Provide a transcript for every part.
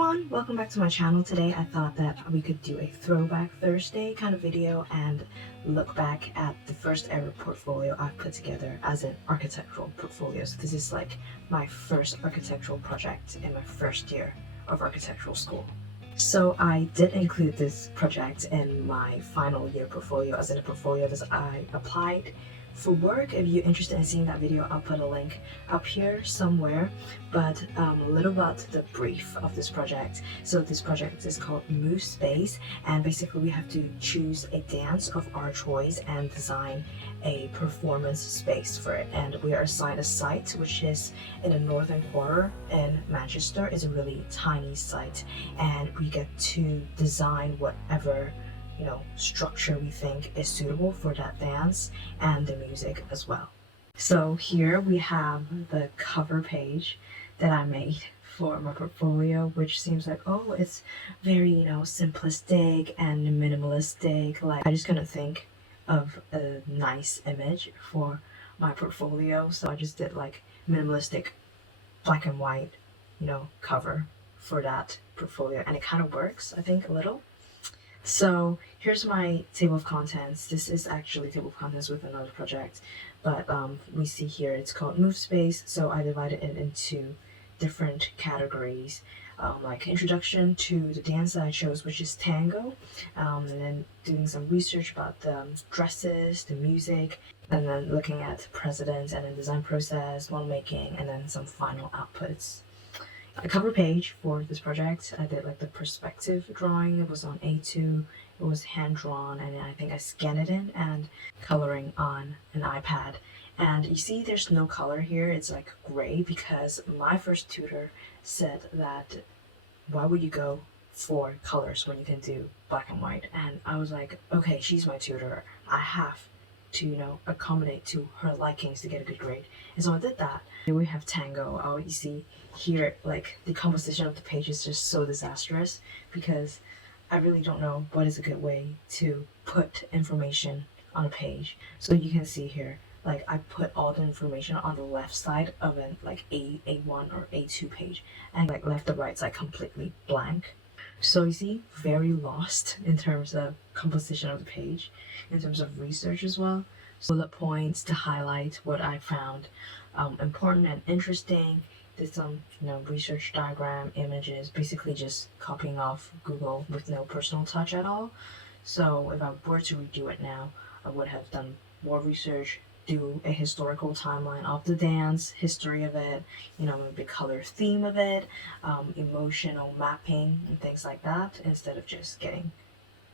everyone, welcome back to my channel. Today I thought that we could do a throwback Thursday kind of video and look back at the first ever portfolio I've put together as an architectural portfolio. So this is like my first architectural project in my first year of architectural school. So I did include this project in my final year portfolio as in a portfolio that I applied for work. If you're interested in seeing that video, I'll put a link up here somewhere. But a little about the brief of this project. So this project is called Move Space, and basically we have to choose a dance of our choice and design a performance space for it. And we are assigned a site which is in the northern quarter in Manchester. It's a really tiny site, and we get to design whatever structure we think is suitable for that dance and the music as well. So here we have the cover page that I made for my portfolio, which seems like, oh, it's very, simplistic and minimalistic. Like, I just couldn't think of a nice image for my portfolio, so I just did like minimalistic black and white, cover for that portfolio, and it kind of works, I think, a little. So here's my table of contents. This is actually table of contents with another project, but we see here it's called Move Space. So I divided it into different categories, like introduction to the dance that I chose, which is tango, and then doing some research about the dresses, the music, and then looking at precedents and then design process, model making, and then some final outputs. The cover page for this project, I did like the perspective drawing. It was on A2, it was hand drawn, and I think I scanned it in and coloring on an iPad. And you see there's no color here, it's like gray, because my first tutor said that why would you go for colors when you can do black and white? And I was like, okay, she's my tutor, I have to accommodate to her likings to get a good grade. And so I did that. Here we have tango. Oh, you see here, like, the composition of the page is just so disastrous because I really don't know what is a good way to put information on a page. So you can see here, like, I put all the information on the left side of an like A1 or A2 page, and like left the right side completely blank. So you see, very lost in terms of composition of the page, in terms of research as well. So bullet points to highlight what I found important and interesting. Did some research diagram, images, basically just copying off Google with no personal touch at all. So if I were to redo it now, I would have done more research, do a historical timeline of the dance, history of it, maybe color theme of it, emotional mapping and things like that, instead of just getting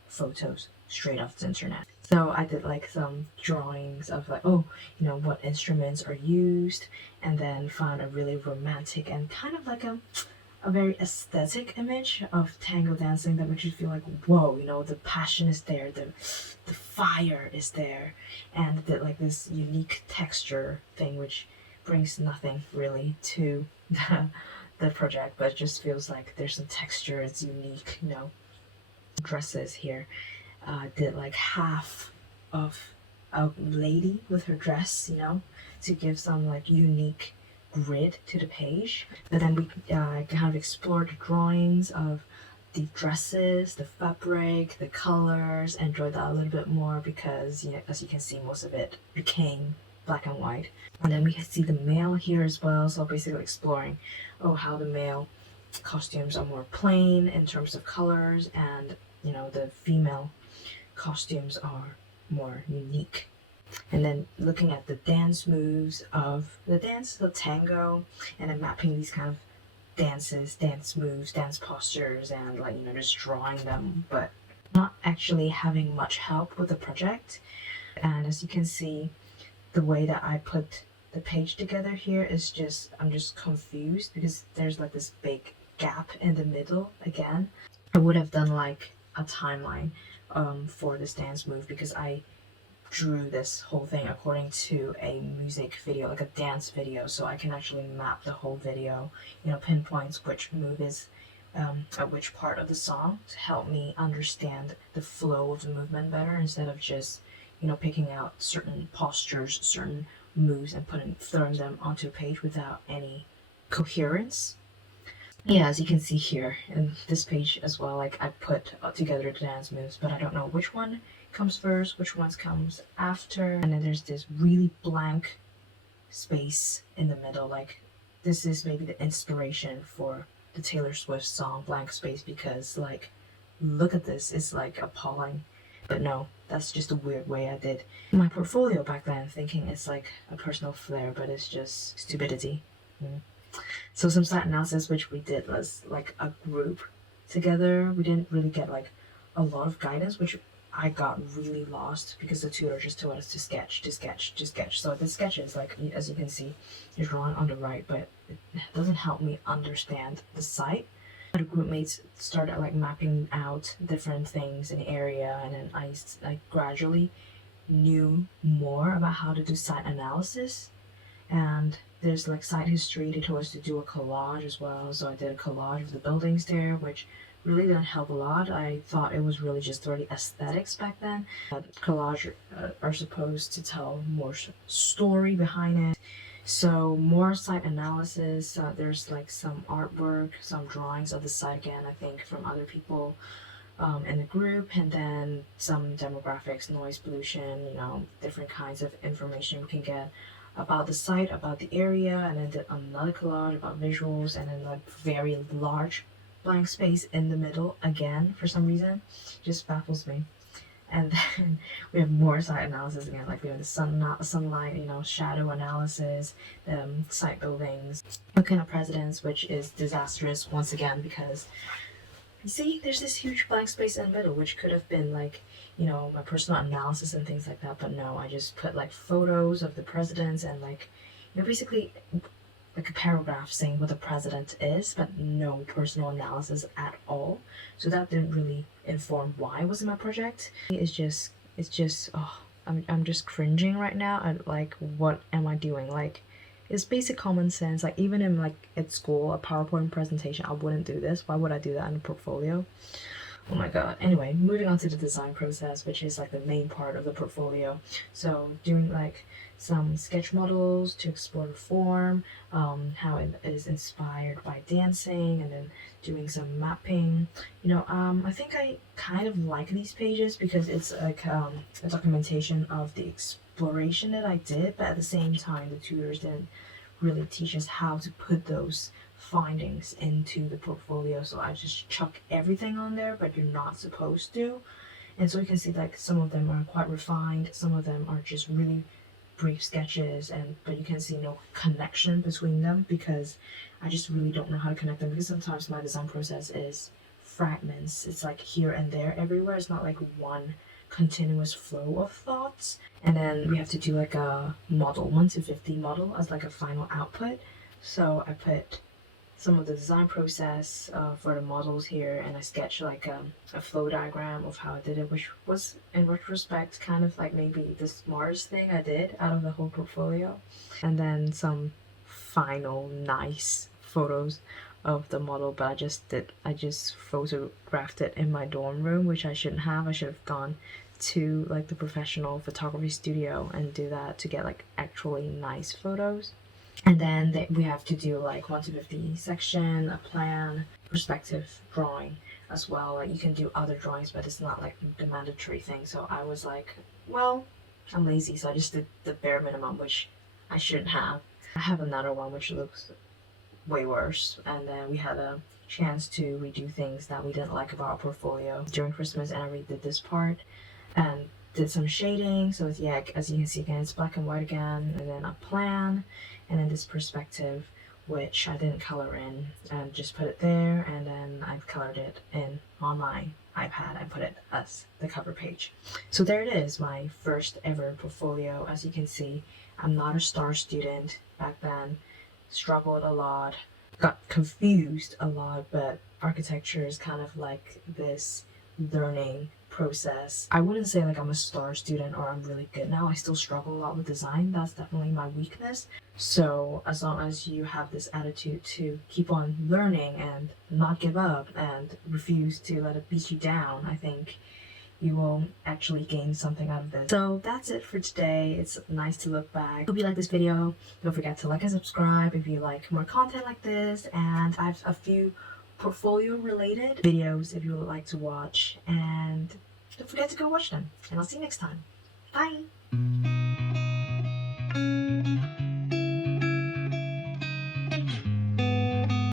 photos straight off the internet. So I did like some drawings of like, what instruments are used, and then found a really romantic and kind of like a very aesthetic image of tango dancing that makes you feel like, whoa, the passion is there, the fire is there, and like this unique texture thing which brings nothing really to the project, but it just feels like there's some texture, it's unique. Dresses here, did like half of a lady with her dress, to give some like unique grid to the page. But then we kind of explored the drawings of the dresses, the fabric, the colors, and enjoyed that a little bit more because, as you can see, most of it became black and white. And then we can see the male here as well, so basically exploring how the male costumes are more plain in terms of colors, and the female costumes are more unique. And then looking at the dance moves of the tango, and then mapping these kind of dances, dance moves, dance postures, and like just drawing them, but not actually having much help with the project. And as you can see, the way that I put the page together here is I'm just confused because there's like this big gap in the middle again. I would have done like a timeline for this dance move, because I drew this whole thing according to a music video, like a dance video, so I can actually map the whole video, pinpoints which move is at which part of the song, to help me understand the flow of the movement better, instead of just picking out certain postures, certain moves, and throwing them onto a page without any coherence. yeah, as you can see here in this page as well, like I put together the dance moves, but I don't know which one comes first, which ones comes after. And then there's this really blank space in the middle. Like this is maybe the inspiration for the Taylor Swift song Blank Space, because like look at this, it's like appalling. But no, that's just a weird way I did my portfolio back then, thinking it's like a personal flair, but it's just stupidity. So some site analysis which we did was like a group together. We didn't really get like a lot of guidance, which I got really lost because the tutor just told us to sketch, to sketch, to sketch. So the sketches, like as you can see, is drawn on the right, but it doesn't help me understand the site. The group mates started like mapping out different things in the area, and then I gradually knew more about how to do site analysis. And there's like site history. They told us to do a collage as well, so I did a collage of the buildings there, which really didn't help a lot. I thought it was really just really aesthetics back then. Collage are supposed to tell more story behind it. So more site analysis. There's like some artwork, some drawings of the site again, I think from other people in the group, and then some demographics, noise pollution, different kinds of information we can get about the site, about the area, and then did another collage about visuals, and then like very large blank space in the middle again for some reason. Just baffles me. And then we have more site analysis again, like we have the sunlight, shadow analysis, site buildings, looking at presidents, which is disastrous once again because you see there's this huge blank space in the middle, which could have been like my personal analysis and things like that, but no, I just put like photos of the presidents and like basically like a paragraph saying what the president is, but no personal analysis at all. So that didn't really inform why it was in my project. It's just oh, I'm just cringing right now at like what am I doing? Like it's basic common sense. Like even in like at school, a PowerPoint presentation, I wouldn't do this. Why would I do that in a portfolio? Oh my god. Anyway, moving on to the design process, which is like the main part of the portfolio. So doing like some sketch models to explore the form, how it is inspired by dancing, and then doing some mapping. I think I kind of like these pages because it's like a documentation of the exploration that I did, but at the same time the tutors didn't really teach us how to put those findings into the portfolio, so I just chuck everything on there, but you're not supposed to. And so you can see like some of them are quite refined, some of them are just really brief sketches, but you can see no connection between them because I just really don't know how to connect them, because sometimes my design process is fragments. It's like here and there everywhere. It's not like one continuous flow of thoughts. And then we have to do like a model, 1 to 50 model as like a final output. So I put some of the design process for the models here, and I sketched like a flow diagram of how I did it, which was in retrospect kind of like maybe the smartest thing I did out of the whole portfolio. And then some final nice photos of the model, but I just photographed it in my dorm room, which I shouldn't have. I should have gone to like the professional photography studio and do that to get like actually nice photos. And then we have to do like 1 to 50 section, a plan, perspective drawing as well. Like you can do other drawings, but it's not like the mandatory thing. So I was like, well, I'm lazy, so I just did the bare minimum, which I shouldn't have. I have another one which looks way worse, and then we had a chance to redo things that we didn't like about our portfolio during Christmas, and I redid this part and did some shading. So yeah, as you can see again, it's black and white again, and then a plan, and then this perspective, which I didn't color in, and just put it there, and then I colored it in on my iPad and put it as the cover page. So there it is, my first ever portfolio. As you can see, I'm not a star student back then, struggled a lot, got confused a lot, but architecture is kind of like this learning process. I wouldn't say like I'm a star student or I'm really good now. I still struggle a lot with design. That's definitely my weakness. So as long as you have this attitude to keep on learning and not give up and refuse to let it beat you down, I think you will actually gain something out of this. So that's it for today. It's nice to look back. Hope you like this video. Don't forget to like and subscribe if you like more content like this, and I have a few portfolio related videos if you would like to watch, and don't forget to go watch them, and I'll see you next time. Bye.